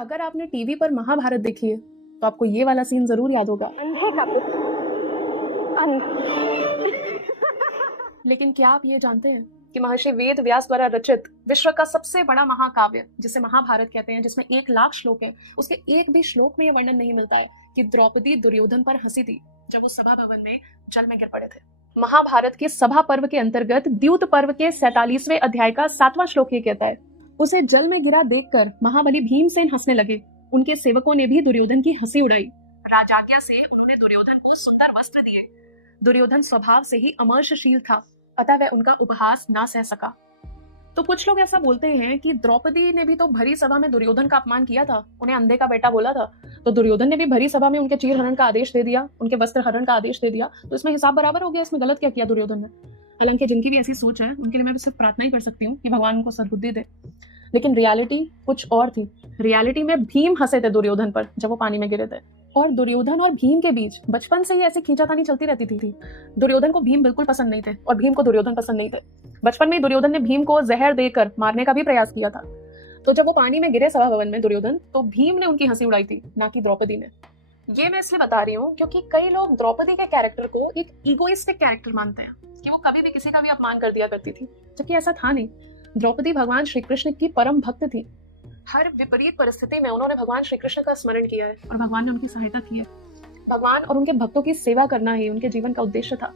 अगर आपने टीवी पर महाभारत देखी है तो आपको ये वाला सीन जरूर याद होगा। लेकिन क्या आप ये जानते हैं कि महर्षि वेद व्यास द्वारा रचित विश्व का सबसे बड़ा महाकाव्य जिसे महाभारत कहते हैं, जिसमें 1 लाख श्लोक हैं, उसके एक भी श्लोक में यह वर्णन नहीं मिलता है कि द्रौपदी दुर्योधन पर हंसी थी जब वो सभा भवन में जल में गिर पड़े थे। महाभारत के सभा पर्व के अंतर्गत द्यूत पर्व के 47वें अध्याय का 7वां श्लोक ये कहता है, उसे जल में गिरा देखकर महाबली भीमसेन हंसने लगे। उनके सेवकों ने भी दुर्योधन की हंसी उड़ाई। राजाज्ञा से उन्होंने दुर्योधन को सुंदर वस्त्र दिए। दुर्योधन स्वभाव से ही अमर्षशील था, अतः वह उनका उपहास ना सह सका। तो कुछ लोग ऐसा बोलते हैं कि द्रौपदी ने भी तो भरी सभा में दुर्योधन का अपमान किया था, उन्हें अंधे का बेटा बोला था, तो दुर्योधन ने भी भरी सभा में उनके चीर हरण का आदेश दे दिया, उनके वस्त्र हरण का आदेश दे दिया, तो इसमें हिसाब बराबर हो गया। इसमें गलत क्या किया दुर्योधन ने? हालांकि जिनकी भी ऐसी सोच है उनके लिए मैं सिर्फ प्रार्थना ही कर सकती हूँ कि भगवान उनको सद्बुद्धि दे, लेकिन रियलिटी कुछ और थी। रियलिटी में भीम हंसे थे दुर्योधन पर जब वो पानी में गिरे थे, और दुर्योधन और भीम के बीच बचपन से ही ऐसी खींचातानी चलती रहती थी। दुर्योधन को भीम बिल्कुल पसंद नहीं थे और भीम को दुर्योधन पसंद नहीं थे। बचपन में दुर्योधन ने भीम को जहर देकर मारने का भी प्रयास किया था। तो जब वो पानी में गिरे सभा भवन में दुर्योधन, तो भीम ने उनकी हंसी उड़ाई थी, ना कि द्रौपदी ने। ये मैं इसलिए बता रही हूँ क्योंकि कई लोग द्रौपदी के कैरेक्टर को एक इगोइस्टिक कैरेक्टर मानते हैं कि वो कभी भी किसी का भी अपमान कर दिया करती थी, जबकि ऐसा था नहीं। द्रौपदी भगवान श्री कृष्ण की परम भक्त थी। हर विपरीत परिस्थिति में उन्होंने भगवान श्री कृष्ण का स्मरण किया है और भगवान ने उनकी सहायता की है। भगवान और उनके भक्तों की सेवा करना ही उनके जीवन का उद्देश्य था।